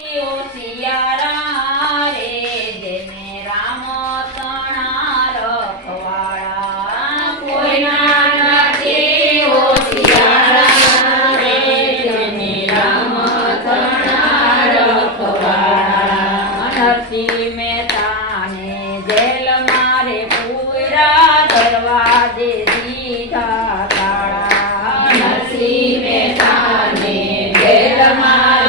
ઓશિયારા રે જેને રામ તણા રખવાળા કોઈના નથી ઓશિયારા રે જેને રામ તણા રખવાળા નરસિંહ મહેતાને જેલ મારે પૂરા દરવાજે દીધા તાળા નરસિંહ મહેતાને જેલ મારે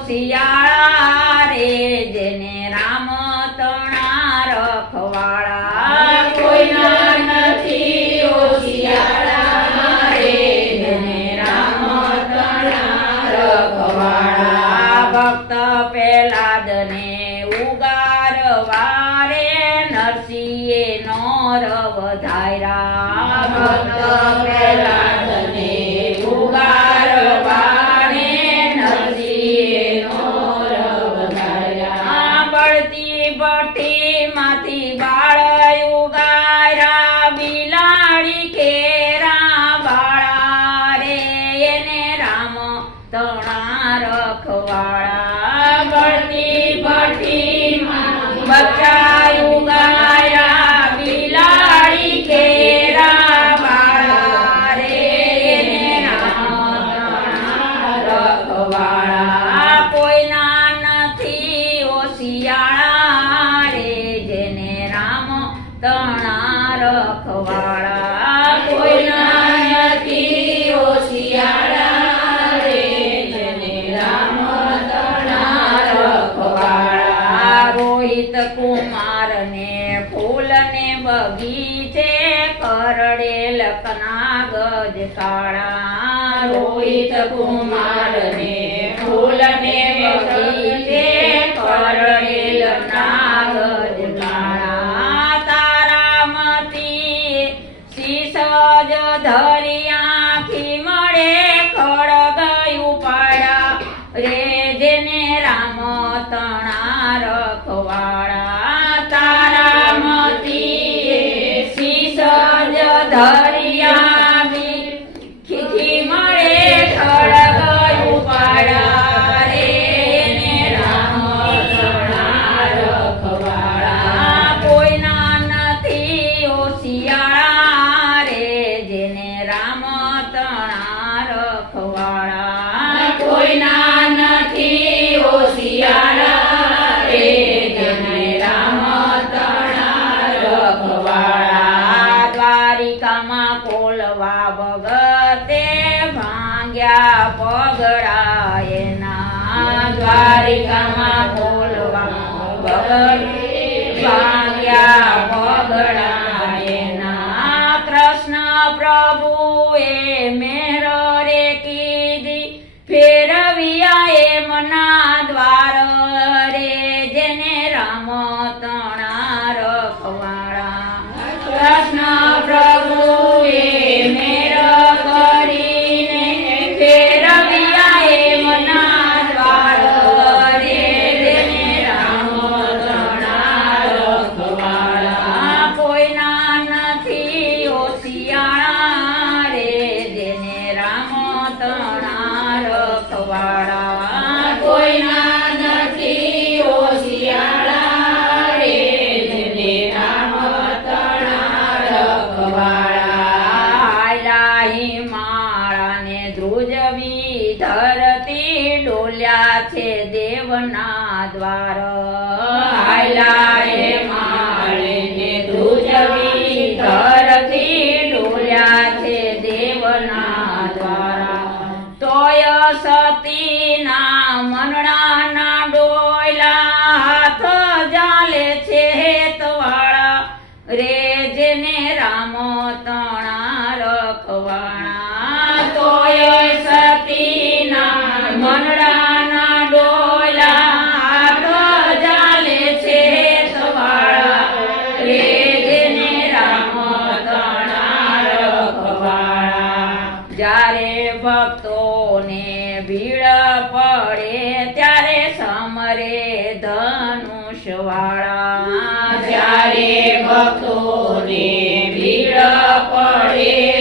ઓશિયારા રે જેને રામ તણા રખવાળા કોઈના નથી ઓશિયારા રે જેને રામ તણા રખવાળા ભક્ત પેલાદને ઉગારવા રે નરસિંહે નોર વધાર્યા ભક્ત પેલાદને ઉગારવા ભઠ્ઠીમાંથી બાળ ઉગાર્યા બિલાડી કેરા બાળા રે એને રામ તણા રખવાળા ભઠ્ઠીમાંથી બચ્ચા ઉગાર્યા બિલાડી કેરા બાળા રે એને રામ તણા રખવાળા કોઈના નથી ઓશિયારા તણા રખવાળા કોઈના નથી ઓશિયારા રે જેને રામ તણા રખવાળા રોહિત કુમારને ફૂલને બગીચે કરડેલ કના ગજ કાળા રોહિત કુમારને ફૂલને બગીચે કરડેલ ના ગજ સજ ધરી આખી મળે ખડગ ઉપાડ્યા રે જેને રામ તણા રખવાળા તારામતી શીશ જ ધરી આવી ખીખી મળે ખડગ ઉપાડ્યા રે એને રામ તણા રખવાળા કોઈના નથી ઓશિયારા કોઈના નથી ઓશિયારા રે જેને રામ તણા રખવાળા દ્વારિકામાં કોલવા ભગતે ભાંગ્યા પગડા એના દ્વારિકામાં કોલવા ભગતે ભાંગ્યા પગડા એના કૃષ્ણ પ્રભુએ મેર રે કીધી ફેરવ્યા એમના દ્વાર રે જેને રામ તણા રખવાળા કૃષ્ણ પ્રભુએ મેર કરીને ફેરવ્યા એમના દ્વાર રે જેને રામ તણા રખવાળા કોઈના નથી ઓશિયારા રે જેને રામ તણા રખવાળા કોઈના નથી ઓશિયારા રે જેને રામ તણા રખવાળા હાલાહી માળાને ધ્રુજવી ધરતી ડોલ્યા છે દેવના દ્વાર હાલાહી માળાને ધ્રુજવી ધરતી ડોલ્યા છે દેવના દ્વારા તોય સતીના મનડાના ડોયલા હાથ જાલે છે હેતવાળા રે જેને રામ તણા રખવાળા તોય જ્યારે ભક્તોને ભીડ પડે ત્યારે સમરે ધનુષવાળા જ્યારે ભક્તોને ભીડ પડે